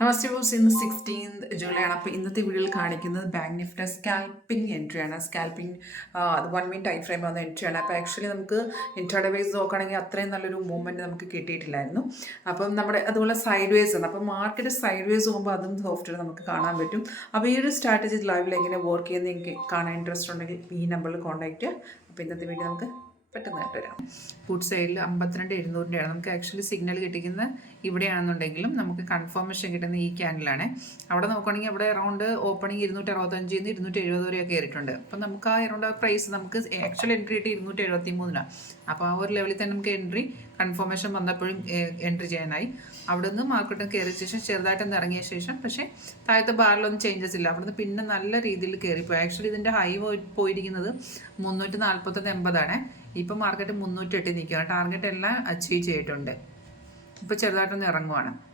നമസ്തേ boss ഇന്ന് sixteenth July ആണ് അപ്പോൾ ഇന്നത്തെ വീഡിയോയിൽ കാണിക്കുന്നത് ബാങ്ക് നിഫ്റ്റി സ്കാൽപ്പിംഗ് എൻട്രിയാണ് സ്കാൽപ്പിംഗ് അത് വൺ മിനിറ്റ് ടൈം ഫ്രെയിം വന്ന എൻട്രിയാണ് അപ്പോൾ ആക്ച്വലി നമുക്ക് ഇൻട്രാഡേ വേസ് നോക്കുകയാണെങ്കിൽ അത്രയും നല്ലൊരു മൂവ്മെന്റ് നമുക്ക് കിട്ടിയിട്ടില്ലായിരുന്നു. അപ്പം നമ്മുടെ അതുപോലെ സൈഡ് വേസ് ആണ്. അപ്പോൾ മാർക്കറ്റ് സൈഡ് വേസ് പോകുമ്പോൾ അതും സോഫ്റ്റ്വെയർ നമുക്ക് കാണാൻ പറ്റും. അപ്പോൾ ഈ ഒരു സ്ട്രാറ്റജി ലൈവിൽ എങ്ങനെ വർക്ക് ചെയ്യുന്ന കാണാൻ ഇൻട്രസ്റ്റ് ഉണ്ടെങ്കിൽ ഈ നമ്പറിൽ കോൺടാക്റ്റ് അപ്പോൾ ഇന്നത്തെ വീഡിയോ നമുക്ക് പെട്ടെന്ന് വരാം. ഫുഡ് സൈഡിൽ അമ്പത്തിരണ്ട് എഴുന്നൂറിന്റെയാണ്. നമുക്ക് ആക്ച്വലി സിഗ്നൽ കിട്ടിക്കുന്നത് ഇവിടെയാണെന്നുണ്ടെങ്കിലും നമുക്ക് കൺഫർമേഷൻ കിട്ടുന്ന ഈ ക്യാൻഡിലാണ് അവിടെ നോക്കുകയാണെങ്കിൽ അവിടെ അറൗണ്ട് ഓപ്പണിങ് ഇരുന്നൂറ്റി അറുപത്തഞ്ചിൽ നിന്ന് ഇരുന്നൂറ്റി എഴുപത് വരെയൊക്കെ കയറിയിട്ടുണ്ട്. അപ്പം നമുക്ക് ആ അറൗണ്ട് ആ പ്രൈസ് നമുക്ക് ആക്ച്വൽ എൻട്രി കിട്ടി ഇരുന്നൂറ്റി എഴുപത്തി മൂന്നിനാണ് അപ്പോൾ ആ ഒരു ലെവലിൽ തന്നെ നമുക്ക് എൻട്രി കൺഫർമേഷൻ വന്നപ്പോഴും എൻട്രി ചെയ്യാനായി. അവിടെ നിന്ന് മാർക്കറ്റ് കയറിയ ശേഷം ചെറുതായിട്ടൊന്ന് ഇറങ്ങിയ ശേഷം പക്ഷേ താഴത്തെ ബാറിലൊന്നും ചേഞ്ചസ് ഇല്ല. അവിടുന്ന് പിന്നെ നല്ല രീതിയിൽ കയറിപ്പോയി. ആക്ച്വലി ഇതിന്റെ ഹൈ പോയിരിക്കുന്നത് മുന്നൂറ്റി നാൽപ്പത്തൊന്ന് എൺപതാണ്. ഇപ്പം മാർക്കറ്റ് മുന്നൂറ്റി എട്ടി നിൽക്കുകയാണ്. ടാർഗറ്റ് എല്ലാം അച്ചീവ് ചെയ്തിട്ടുണ്ട്. ഇപ്പോൾ ചെറുതായിട്ടൊന്ന് ഇറങ്ങുവാണ്.